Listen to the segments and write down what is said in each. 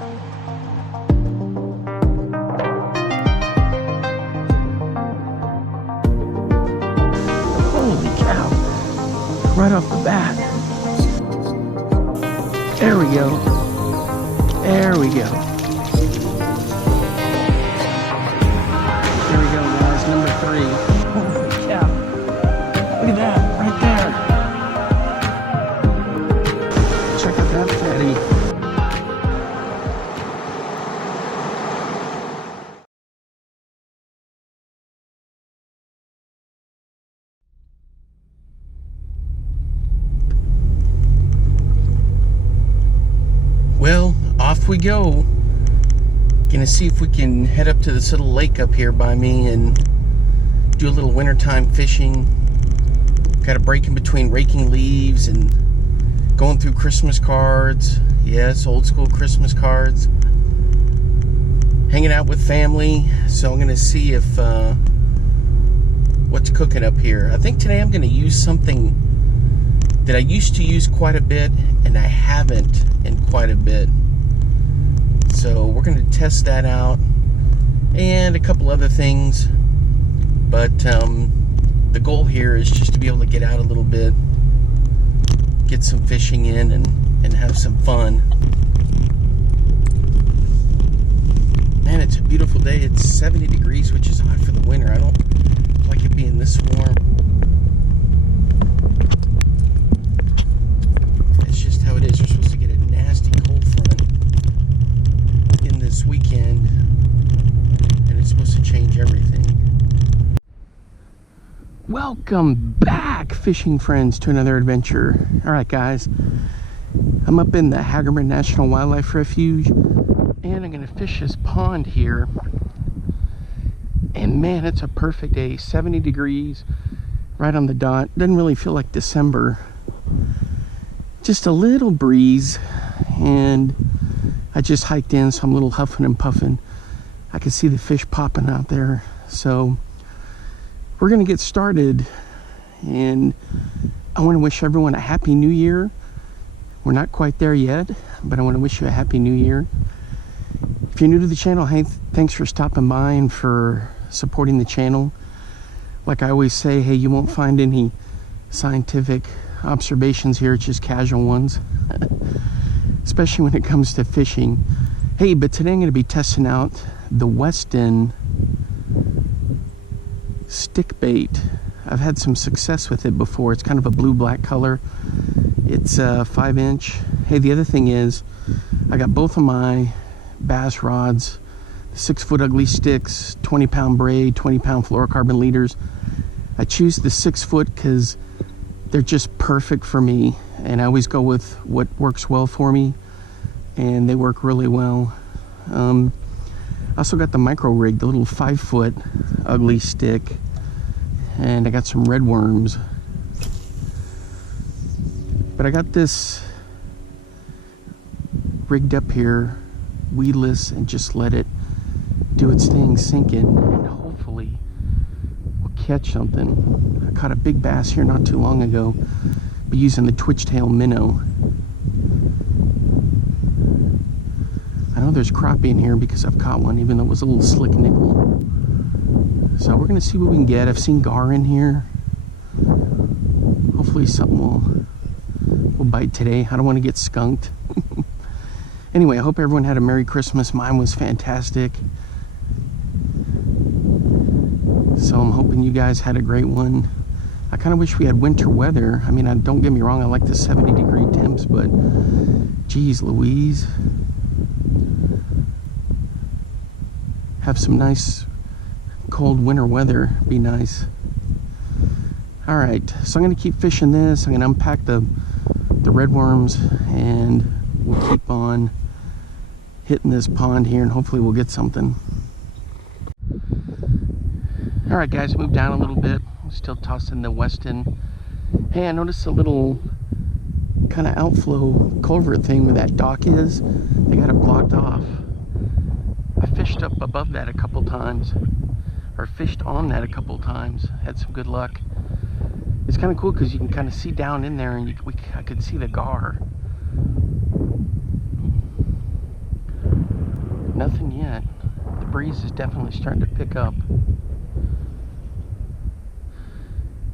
Holy cow. Right off the bat. There we go. There we go. There we go, guys. Number 3. Holy cow. Look at that. Right there. Check out that fatty. Well, off we go. Gonna see if we can head up to this little lake up here by me and do a little wintertime fishing. Got a break in between raking leaves and going through Christmas cards. Yes, old school Christmas cards. Hanging out with family. So I'm gonna see if what's cooking up here. I think today I'm gonna use something that I used to use quite a bit and I haven't in quite a bit. So we're going to test that out and a couple other things. But the goal here is just to be able to get out a little bit, get some fishing in and have some fun. Man, it's a beautiful day. It's 70 degrees, which is hot for the winter. I don't like it being this warm. How it is. We're supposed to get a nasty cold front in this weekend, and it's supposed to change everything. Welcome back, fishing friends, to another adventure. All right, guys, I'm up in the Hagerman National Wildlife Refuge, and I'm gonna fish this pond here. And man, it's a perfect day. 70 degrees, right on the dot. Doesn't really feel like December. Just a little breeze, and I just hiked in, so I'm a little huffing and puffing. I can see the fish popping out there, so we're gonna get started. And I want to wish everyone a happy new year. We're not quite there yet, but I want to wish you a happy new year. If you're new to the channel, hey, thanks for stopping by and for supporting the channel. Like I always say, hey, you won't find any scientific observations here, it's just casual ones. Especially when it comes to fishing. Hey, but today I'm going to be testing out the Weston stick bait. I've had some success with it before. It's kind of a blue-black color. It's 5-inch. Hey, the other thing is I got both of my bass rods, 6-foot ugly sticks, 20-pound braid, 20-pound fluorocarbon leaders. I choose the 6-foot because they're just perfect for me, and I always go with what works well for me, and they work really well. I also got the micro rig, the little 5-foot ugly stick, and I got some red worms. But I got this rigged up here, weedless, and just let it do its thing, sink in, and hopefully catch something. I caught a big bass here not too long ago, but using the Twitchtail minnow. I know there's crappie in here because I've caught one, even though it was a little slick nickel. So we're gonna see what we can get. I've seen gar in here. Hopefully something will bite today. I don't want to get skunked. Anyway, I hope everyone had a Merry Christmas. Mine was fantastic. So I'm hoping you guys had a great one. I kind of wish we had winter weather. I mean, don't get me wrong, I like the 70-degree temps, but geez Louise. Have some nice cold winter weather, be nice. All right, so I'm gonna keep fishing this. I'm gonna unpack the red worms, and we'll keep on hitting this pond here, and hopefully we'll get something. All right, guys, move down a little bit. I'm still tossing the Weston. Hey, I noticed a little kind of outflow culvert thing where that dock is. They got it blocked off. I fished up above that a couple times, or fished on that a couple times. Had some good luck. It's kind of cool because you can kind of see down in there, and I could see the gar. Nothing yet. The breeze is definitely starting to pick up.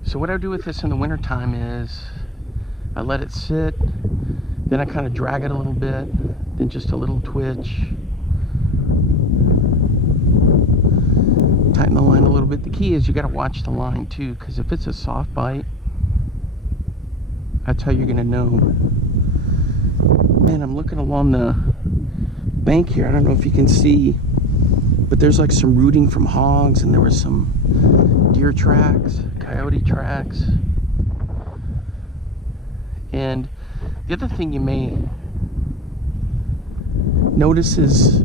So what I do with this in the wintertime is I let it sit, then I kind of drag it a little bit, then just a little twitch. Tighten the line a little bit. The key is you got to watch the line too, because if it's a soft bite, that's how you're going to know. Man, I'm looking along the bank here. I don't know if you can see, but there's like some rooting from hogs, and there was some deer tracks, coyote tracks. And the other thing you may notice is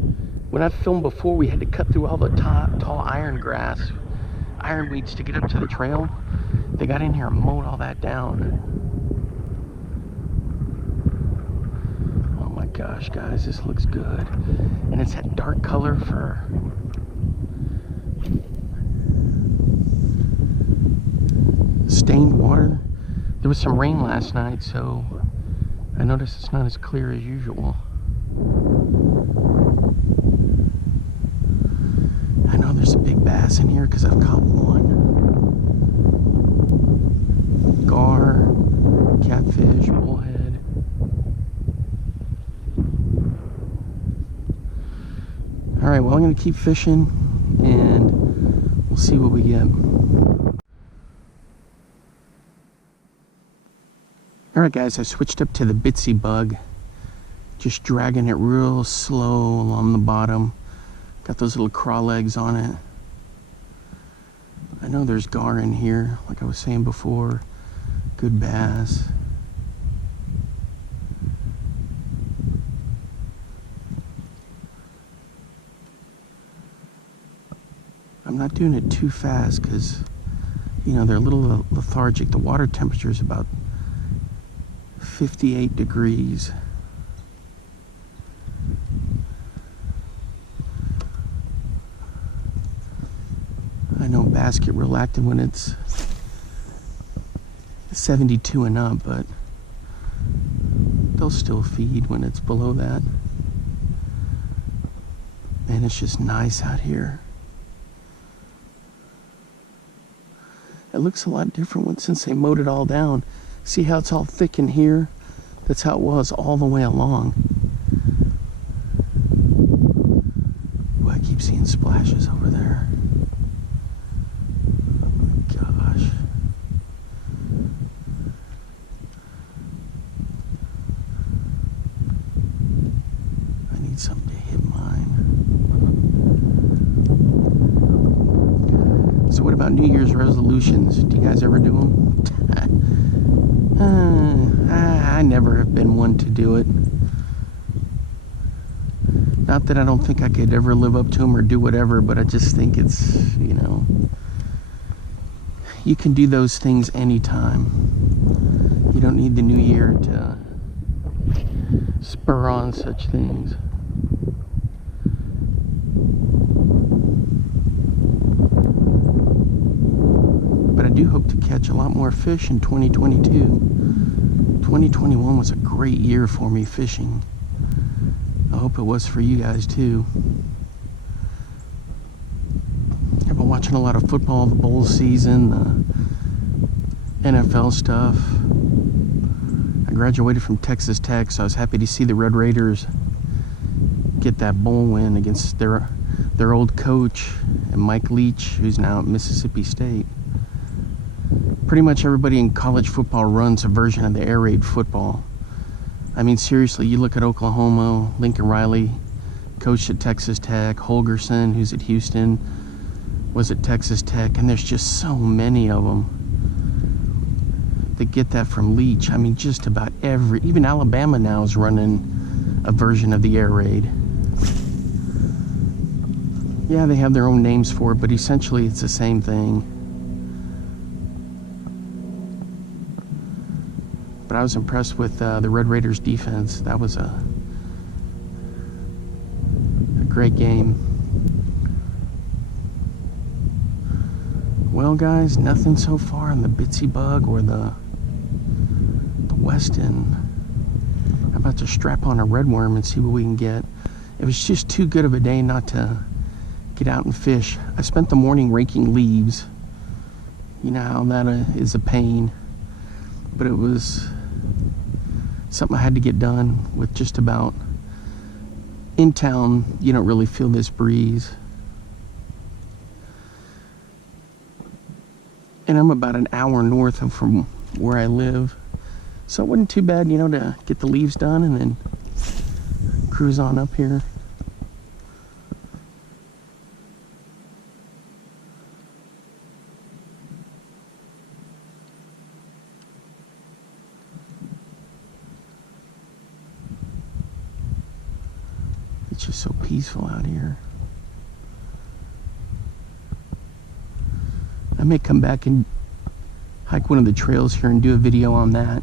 when I've filmed before, we had to cut through all the tall iron grass, iron weeds to get up to the trail. They got in here and mowed all that down. Oh my gosh, guys, this looks good. And it's that dark color for stained water. There was some rain last night, so I noticed it's not as clear as usual. I know there's a big bass in here because I've caught one. Gar, catfish, bullhead. Alright, well, I'm going to keep fishing and we'll see what we get. Alright guys, I switched up to the Bitsy Bug. Just dragging it real slow along the bottom. Got those little craw legs on it. I know there's gar in here, like I was saying before. Good bass. I'm not doing it too fast because, you know, they're a little lethargic. The water temperature is about 58 degrees. I know bass get real active when it's 72 and up, but they'll still feed when it's below that. Man, it's just nice out here. It looks a lot different since they mowed it all down. See how it's all thick in here? That's how it was all the way along. Boy, I keep seeing splashes over there. Oh my gosh. I need something to hit mine. So what about New Year's resolutions? Do you guys ever do them? I never have been one to do it. Not that I don't think I could ever live up to them or do whatever, but I just think it's, you know, you can do those things anytime. You don't need the new year to spur on such things. But I do hope to catch a lot more fish in 2022. 2021 was a great year for me fishing. I hope it was for you guys too. I've been watching a lot of football, the bowl season, the NFL stuff. I graduated from Texas Tech, so I was happy to see the Red Raiders get that bowl win against their old coach, and Mike Leach, who's now at Mississippi State. Pretty much everybody in college football runs a version of the air raid football. I mean, seriously, you look at Oklahoma, Lincoln Riley, coached at Texas Tech, Holgerson, who's at Houston, was at Texas Tech, and there's just so many of them that get that from Leach. I mean, just about even Alabama now is running a version of the air raid. Yeah, they have their own names for it, but essentially it's the same thing. But I was impressed with the Red Raiders defense. That was a great game. Well, guys, nothing so far on the Bitsy Bug or the Weston. I'm about to strap on a red worm and see what we can get. It was just too good of a day not to get out and fish. I spent the morning raking leaves. You know how that is a pain. But it was something I had to get done with just about. In town, you don't really feel this breeze. And I'm about an hour north of from where I live. So it wasn't too bad, you know, to get the leaves done and then cruise on up here. It's just so peaceful out here. I may come back and hike one of the trails here and do a video on that.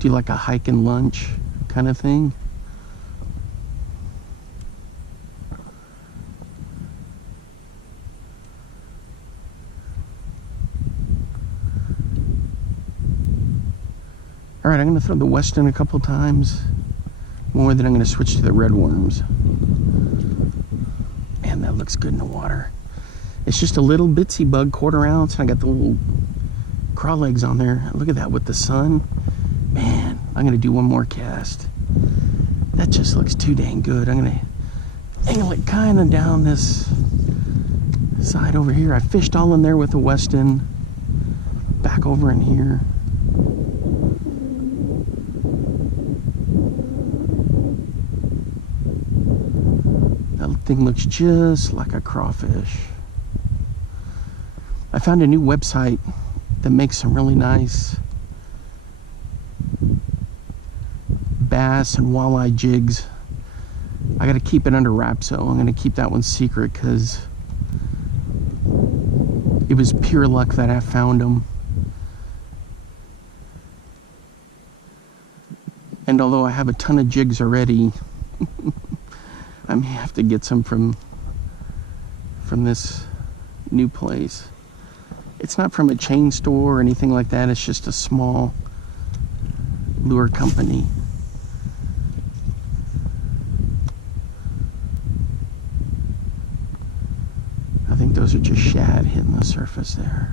Do like a hike and lunch kind of thing. All right, I'm gonna throw the Weston a couple times more, then I'm gonna switch to the red worms. Man, that looks good in the water. It's just a little bitsy bug, 1/4 ounce. I got the little craw legs on there. Look at that with the sun. Man, I'm gonna do one more cast. That just looks too dang good. I'm gonna angle it kind of down this side over here. I fished all in there with the Weston. Back over in here. That thing looks just like a crawfish. I found a new website that makes some really nice bass and walleye jigs. I got to keep it under wraps, so I'm going to keep that one secret because it was pure luck that I found them. And although I have a ton of jigs already, I may have to get some from this new place. It's not from a chain store or anything like that. It's just a small lure company. I think those are just shad hitting the surface there.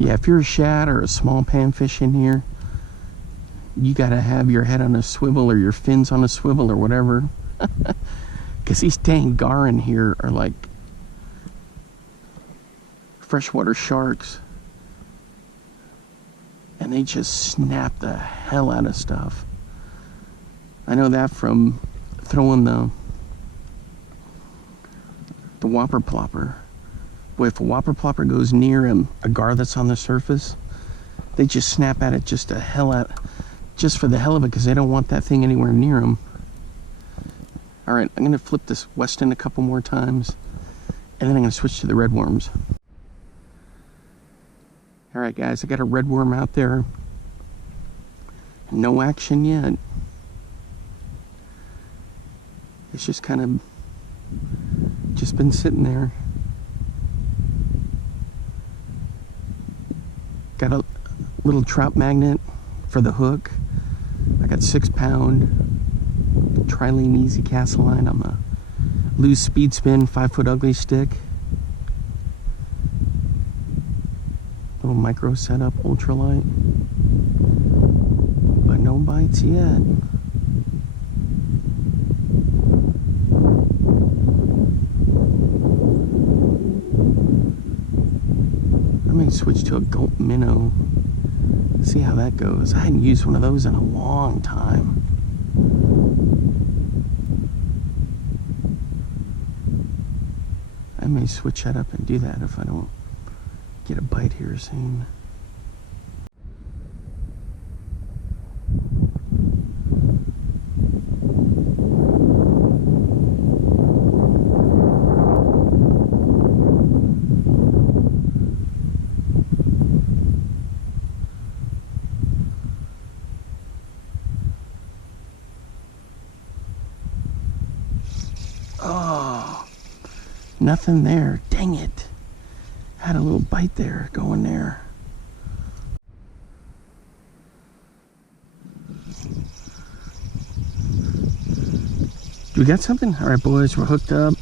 Yeah, if you're a shad or a small panfish in here, you gotta have your head on a swivel or your fins on a swivel or whatever. Because these dang gar in here are like freshwater sharks. And they just snap the hell out of stuff. I know that from throwing the whopper plopper. Boy, if a whopper plopper goes near a gar that's on the surface, they just snap at it just for the hell of it, because they don't want that thing anywhere near them. All right, I'm gonna flip this Weston a couple more times, and then I'm gonna switch to the red worms. All right, guys, I got a red worm out there. No action yet. It's just kind of just been sitting there. Got a little trout magnet for the hook. I got 6-pound Trilene Easy Cast line on the loose speed spin 5-foot ugly stick. Little micro setup, ultralight. But no bites yet. I may switch to a Gulp Minnow. See how that goes. I hadn't used one of those in a long time. I may switch that up and do that if I don't get a bite here soon. Nothing there. Dang it. Had a little bite there going there. Do we got something? All right, boys, we're hooked up.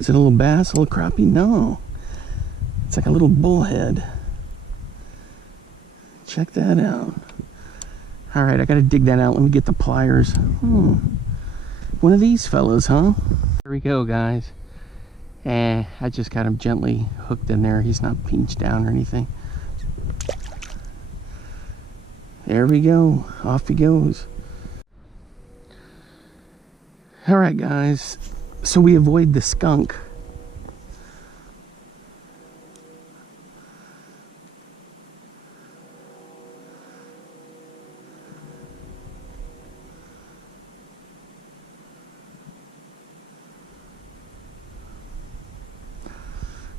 Is it a little bass, a little crappie? No. It's like a little bullhead. Check that out. All right, I got to dig that out. Let me get the pliers. One of these fellas, huh? Here we go, guys. I just got him gently hooked in there. He's not pinched down or anything. There we go. Off he goes. All right, guys. So we avoid the skunk.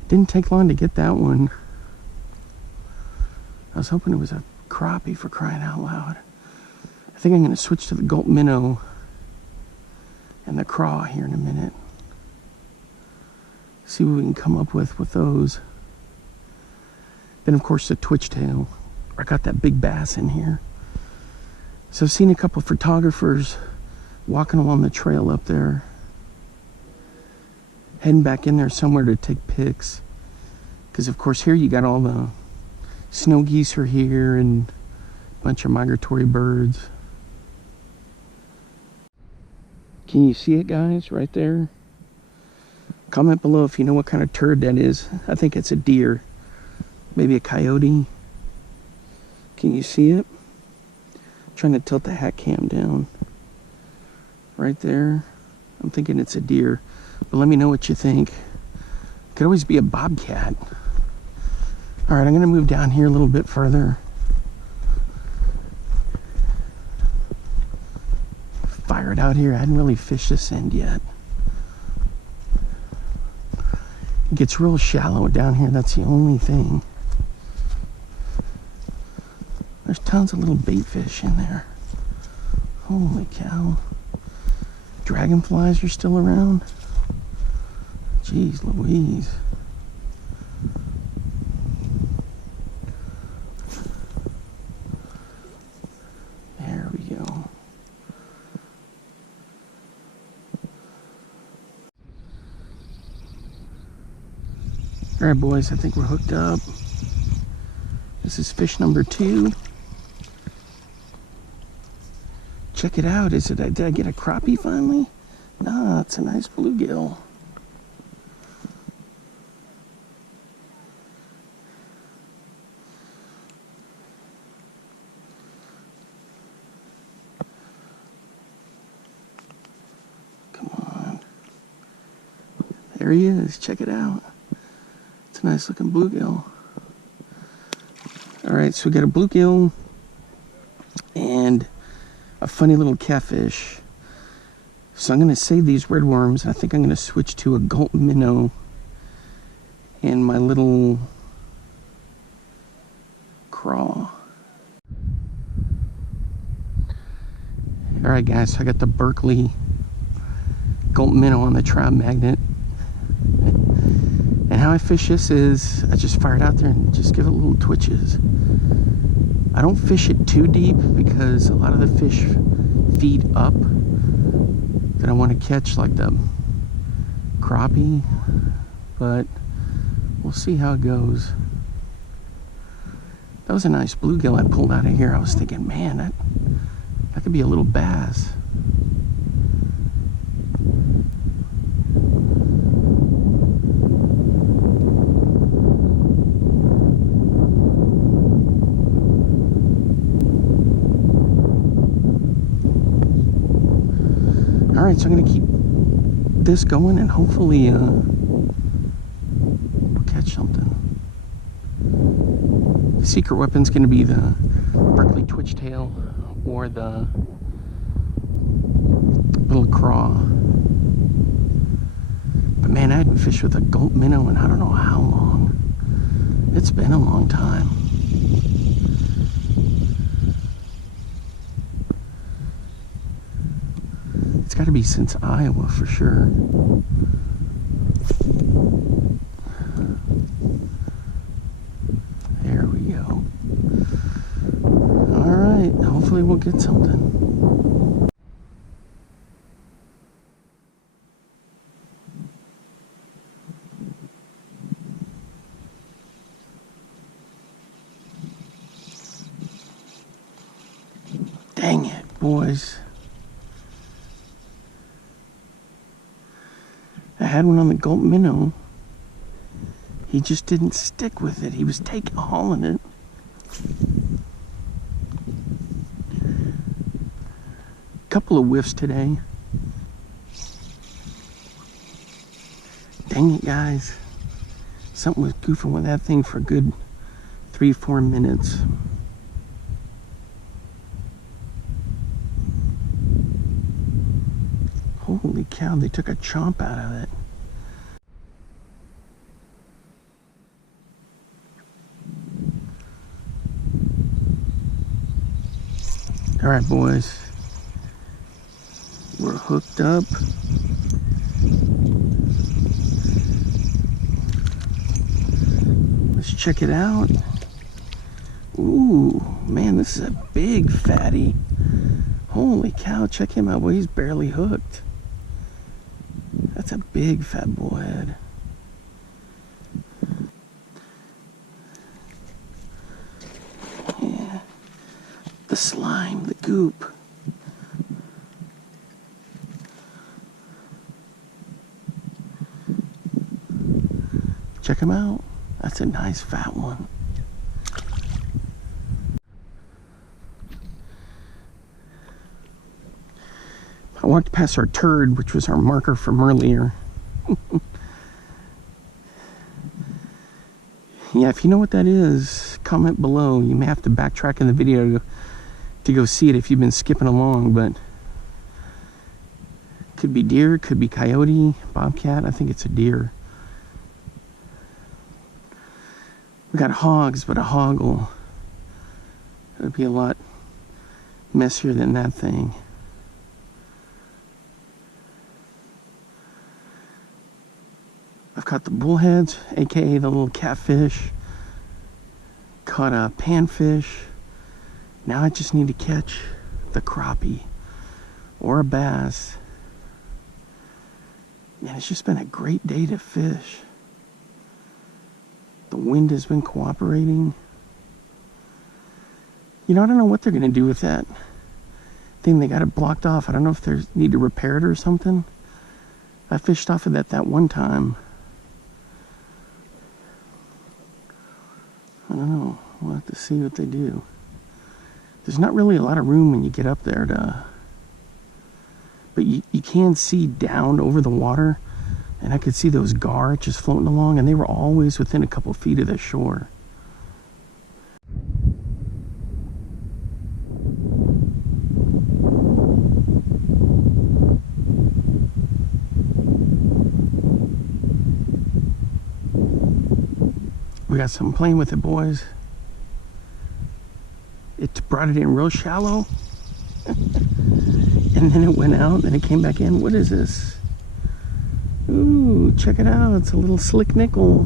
Didn't take long to get that one. I was hoping it was a crappie, for crying out loud. I think I'm going to switch to the gulp minnow and the craw here in a minute. See what we can come up with those. Then of course the twitch tail. I got that big bass in here. So I've seen a couple of photographers walking along the trail up there, heading back in there somewhere to take pics. Because of course here you got all the snow geese are here and a bunch of migratory birds. Can you see it, guys, right there? Comment below if you know what kind of turd that is. I think it's a deer. Maybe a coyote. Can you see it? I'm trying to tilt the hat cam down. Right there. I'm thinking it's a deer. But let me know what you think. Could always be a bobcat. Alright, I'm going to move down here a little bit further. Fire it out here. I hadn't really fished this end yet. It gets real shallow down here. That's the only thing. There's tons of little bait fish in there. Holy cow. Dragonflies are still around. Jeez Louise. There we go. All right, boys, I think we're hooked up. This is fish number 2. Check it out. Did I get a crappie finally? Nah, it's a nice bluegill. Come on. There he is. Check it out. It's a nice looking bluegill. All right, so we got a bluegill and a funny little catfish. So I'm going to save these red worms, and I think I'm going to switch to a gulp minnow and my little craw. All right, guys, so I got the Berkley gulp minnow on the Trout Magnet. And how I fish this is I just fire it out there and just give it little twitches. I don't fish it too deep because a lot of the fish feed up that I want to catch, like the crappie, but we'll see how it goes. That was a nice bluegill I pulled out of here. I was thinking, man, that could be a little bass. Alright, so I'm going to keep this going and hopefully we'll catch something. The secret weapon's going to be the Berkley twitch tail or the little craw. But man, I hadn't fished with a gulp minnow in I don't know how long. It's been a long time. be since Iowa for sure. There we go. All right, hopefully we'll get something. Dang it, boys. I had one on the Gulp Minnow. He just didn't stick with it. He was hauling it. Couple of whiffs today. Dang it, guys. Something was goofing with that thing for a good 3-4 minutes. Holy cow, they took a chomp out of it. All right, boys. We're hooked up. Let's check it out. Ooh, man, this is a big fatty. Holy cow, check him out. Well, he's barely hooked. That's a big fat bullhead. Yeah. The slime, the goop. Check him out. That's a nice fat one. I walked past our turd, which was our marker from earlier. Yeah, if you know what that is, comment below. You may have to backtrack in the video to go see it if you've been skipping along, but could be deer, could be coyote, bobcat. I think it's a deer. We got hogs, but a hog it'll be a lot messier than that thing. I've caught the bullheads, aka the little catfish. Caught a panfish. Now I just need to catch the crappie or a bass. Man, it's just been a great day to fish. The wind has been cooperating. You know, I don't know what they're going to do with that thing. They got it blocked off. I don't know if they need to repair it or something. I fished off of that one time. I don't know. We'll have to see what they do. There's not really a lot of room when you get up there but you can see down over the water. And I could see those gar just floating along, and they were always within a couple feet of the shore. We got something playing with it, boys. It brought it in real shallow. And then it went out, and it came back in. What is this? Ooh, check it out. It's a little slick nickel.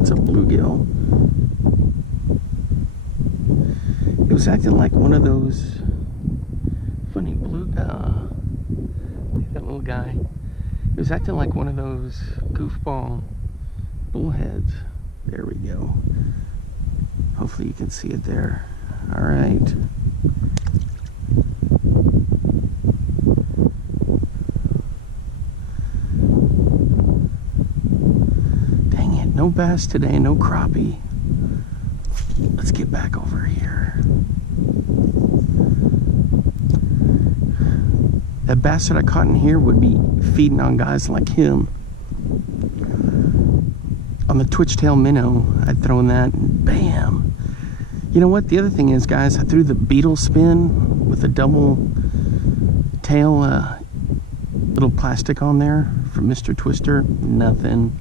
It's a bluegill. It was acting like one of those funny that little guy. It was acting like one of those goofball bullheads. There we go. Hopefully you can see it there. All right. No bass today, no crappie. Let's get back over here. That bass that I caught in here would be feeding on guys like him. On the twitch-tail minnow, I'd throw in that and bam. You know what? The other thing is, guys, I threw the beetle spin with a double tail little plastic on there from Mr. Twister. Nothing.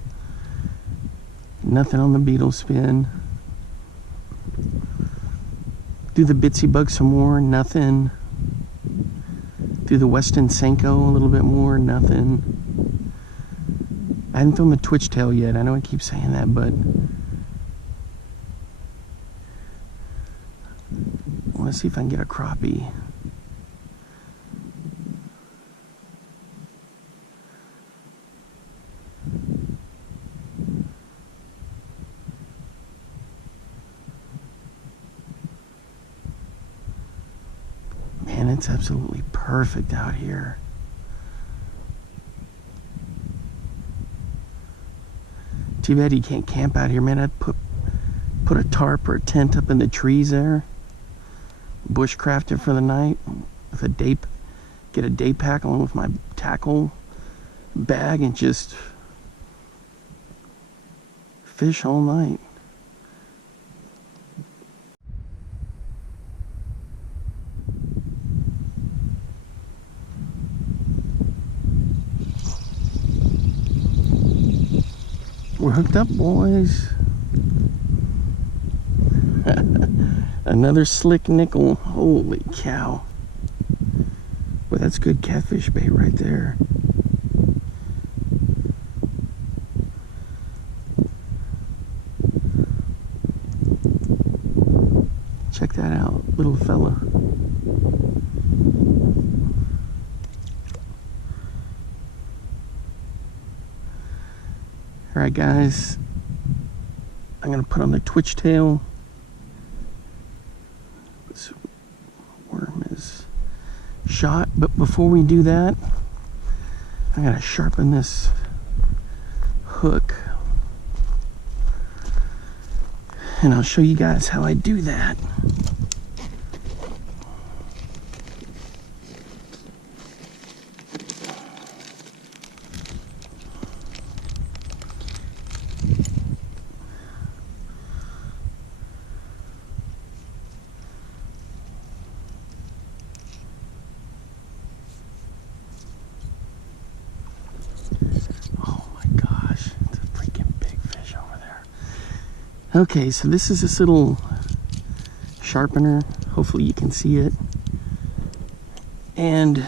Nothing on the beetle spin. Do the Bitsy Bug some more. Nothing. through the Weston Senko a little bit more, nothing. I hadn't filmed the twitch tail yet. I know I keep saying that, but I want to see if I can get a crappie. Man, it's absolutely perfect out here. Too bad you can't camp out here, man. I'd put a tarp or a tent up in the trees there. Bushcraft it for the night with a day, get a day pack along with my tackle bag and just fish all night. We're hooked up, boys. Another slick nickel. Holy cow. Well, that's good catfish bait right there. Check that out, little fella. Alright guys, I'm going to put on the twitch tail. This worm is shot, but before we do that, I got to sharpen this hook. And I'll show you guys how I do that. Okay, so this is this little sharpener. Hopefully you can see it. And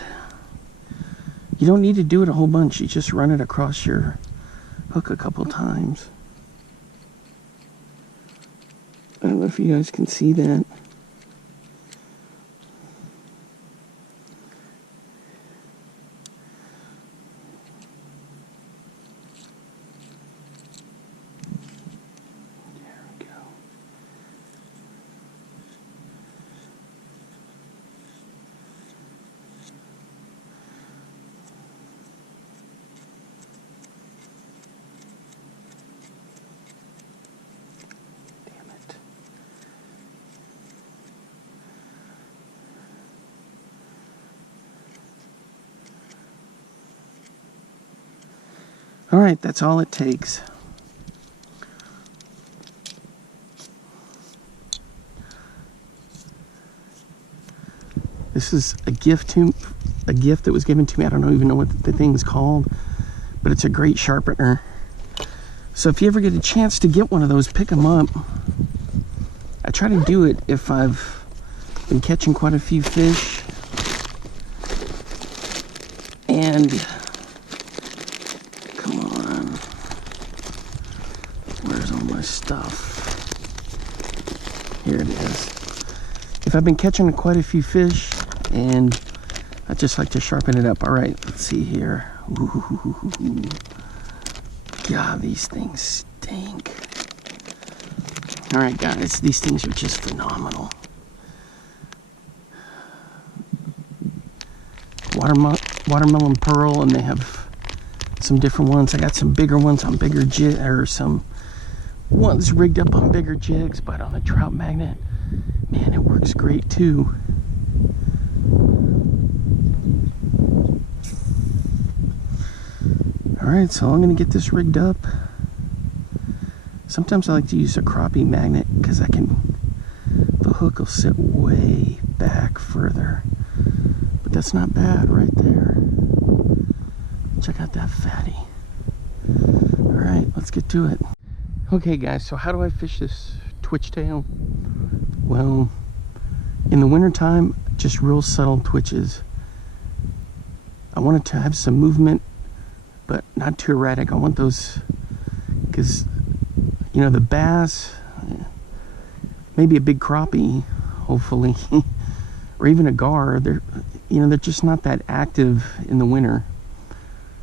you don't need to do it a whole bunch. You just run it across your hook a couple times. I don't know if you guys can see that. All right, that's all it takes. This is a gift that was given to me. I don't even know what the thing's called, but it's a great sharpener. So if you ever get a chance to get one of those, pick them up. I try to do it if I've been catching quite a few fish. And come on, where's all my stuff? Here it is. If I've been catching quite a few fish, and I just like to sharpen it up. All right, let's see here. Ooh. God, these things stink. All right, guys, these things are just phenomenal. Watermelon pearl, and they have some different ones. I got some bigger ones on bigger jigs, or some ones rigged up on bigger jigs, but on a trout magnet, man, it works great too. All right, so I'm gonna get this rigged up. Sometimes I like to use a crappie magnet because the hook will sit way back further. But that's not bad right there. Check out that fatty. All right, let's get to it. Okay guys, so how do I fish this twitch tail? Well, in the wintertime, just real subtle twitches. I want it to have some movement, but not too erratic. I want those, because, you know, the bass, maybe a big crappie, hopefully, or even a gar, they're just not that active in the winter.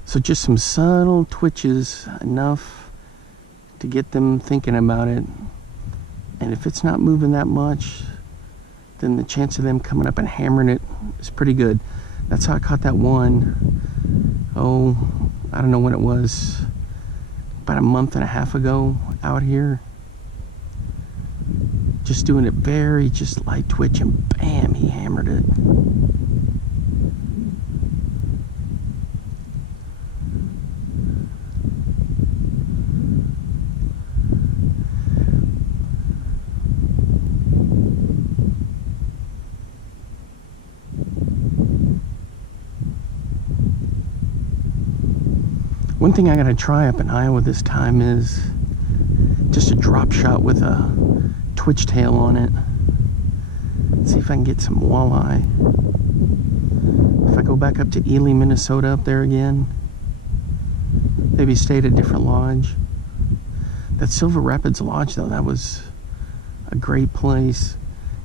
So just some subtle twitches, enough to get them thinking about it. And if it's not moving that much, then the chance of them coming up and hammering it is pretty good. That's how I caught that one. Oh, I don't know when it was, about a month and a half ago out here. Just doing it very just light twitch, and bam, he hammered it. One thing I gotta try up in Iowa this time is just a drop shot with a twitch tail on it. See if I can get some walleye. If I go back up to Ely, Minnesota up there again, maybe stay at a different lodge. That Silver Rapids Lodge though, that was a great place.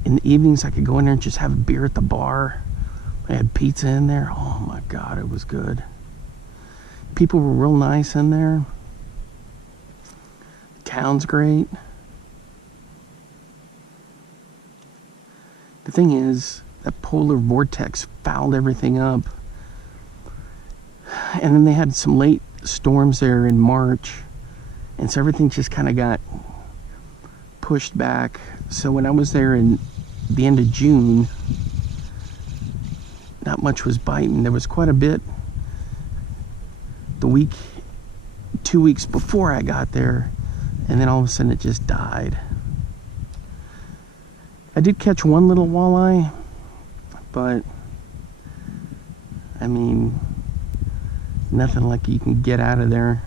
In the evenings I could go in there and just have a beer at the bar. I had pizza in there. Oh my God, it was good. People were real nice in there. The town's great. The thing is, that polar vortex fouled everything up. And then they had some late storms there in March. And so everything just kind of got pushed back. So when I was there in the end of June, not much was biting. There was quite a bit the week, 2 weeks before I got there, and then all of a sudden it just died. I did catch one little walleye, but I mean, nothing like you can get out of there.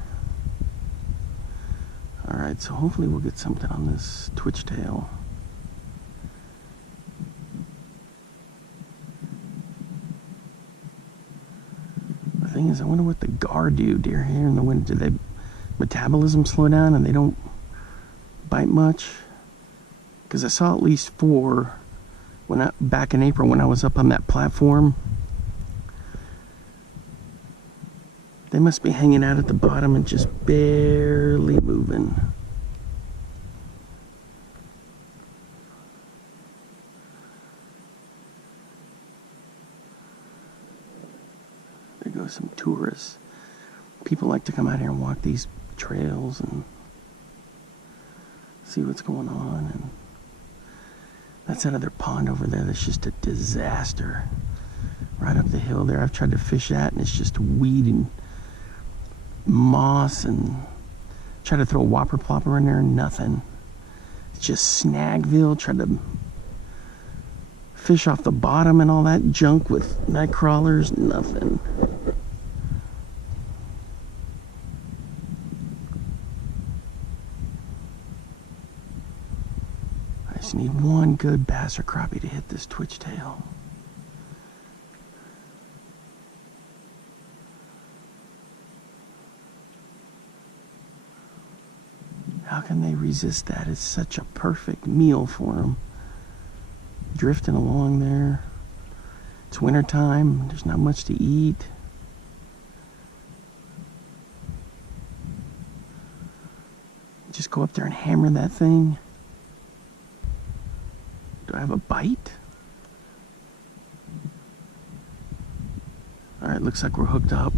Alright, so hopefully we'll get something on this twitch tail. The thing is, I wonder what the gar do deer here in the winter. Do they metabolism slow down and they don't bite much? Because I saw at least 4 back in April when I was up on that platform. They must be hanging out at the bottom and just barely moving. There go some tourists. People like to come out here and walk these trails and see what's going on. And that's that other pond over there that's just a disaster. Right up the hill there. I've tried to fish that and it's just weed and moss, and try to throw a whopper plopper in there, nothing. It's just Snagville. Tried to fish off the bottom and all that junk with night crawlers, nothing. I just need one good bass or crappie to hit this twitch tail. How can they resist that? It's such a perfect meal for them. Drifting along there. It's winter time. There's not much to eat. Just go up there and hammer that thing. Do I have a bite? All right, looks like we're hooked up.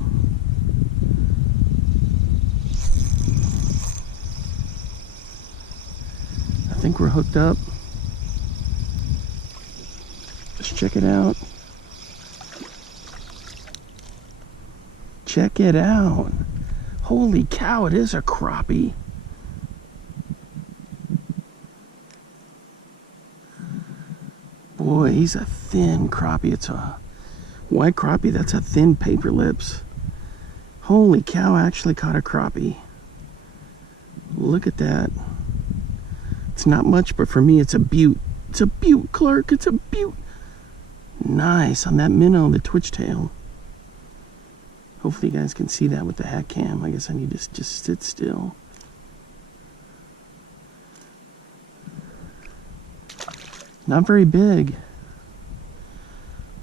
I think we're hooked up. Let's check it out. Check it out. Holy cow, it is a crappie. Boy, he's a thin crappie. It's a white crappie. That's a thin paper lips. Holy cow, I actually caught a crappie. Look at that. It's not much, but for me, it's a beaut. It's a beaut, Clark. It's a beaut. Nice on that minnow, the twitch tail. Hopefully you guys can see that with the hat cam. I guess I need to just sit still. Not very big.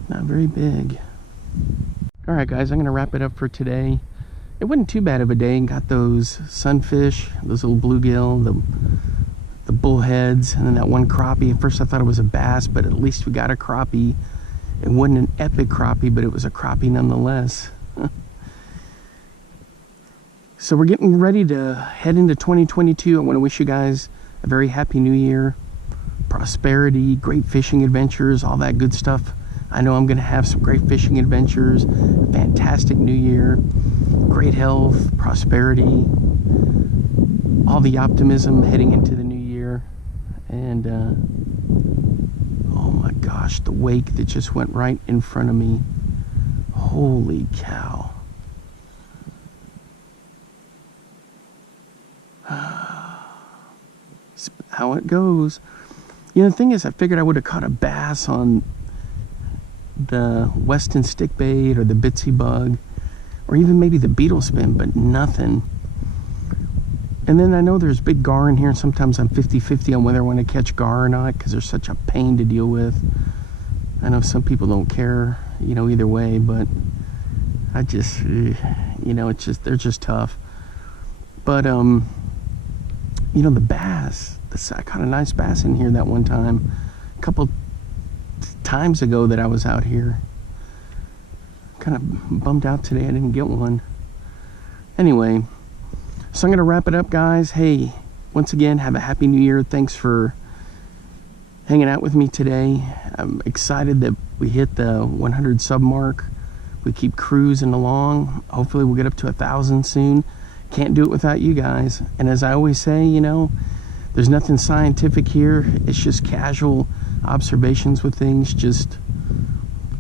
Not very big. Alright guys, I'm going to wrap it up for today. It wasn't too bad of a day. Got those sunfish, those little bluegill, the bullheads, and then that one crappie. At first I thought it was a bass, but at least we got a crappie. It wasn't an epic crappie, but it was a crappie nonetheless. So we're getting ready to head into 2022. I want to wish you guys a very happy new year. Prosperity, great fishing adventures, all that good stuff. I know I'm going to have some great fishing adventures, a fantastic new year, great health, prosperity, all the optimism heading into the new year. And oh my gosh, the wake that just went right in front of me. Holy cow. How it goes. You know, the thing is, I figured I would have caught a bass on the Weston stickbait or the Bitsy bug, or even maybe the beetle spin, but nothing. And then I know there's big gar in here, and sometimes I'm 50-50 on whether I want to catch gar or not, because they're such a pain to deal with. I know some people don't care, you know, either way, but I just, you know, it's just, they're just tough. But, you know, the bass, I caught a nice bass in here that one time, a couple times ago that I was out here. Kind of bummed out today I didn't get one. Anyway, so I'm going to wrap it up, guys. Hey, once again, have a happy new year. Thanks for hanging out with me today. I'm excited that we hit the 100 sub mark. We keep cruising along. Hopefully we'll get up to 1,000 soon. Can't do it without you guys. And as I always say, you know, there's nothing scientific here. It's just casual observations with things. Just,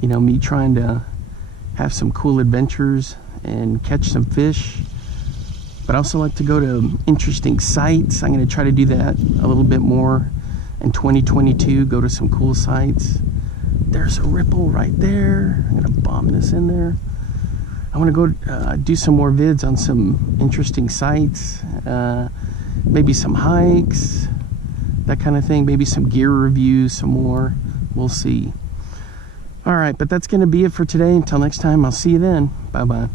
you know, me trying to have some cool adventures and catch some fish. But I also like to go to interesting sites. I'm going to try to do that a little bit more in 2022. Go to some cool sites. There's a ripple right there. I'm going to bomb this in there. I want to go do some more vids on some interesting sites. Maybe some hikes, that kind of thing. Maybe some gear reviews, some more. We'll see. All right, but that's going to be it for today. Until next time, I'll see you then. Bye-bye.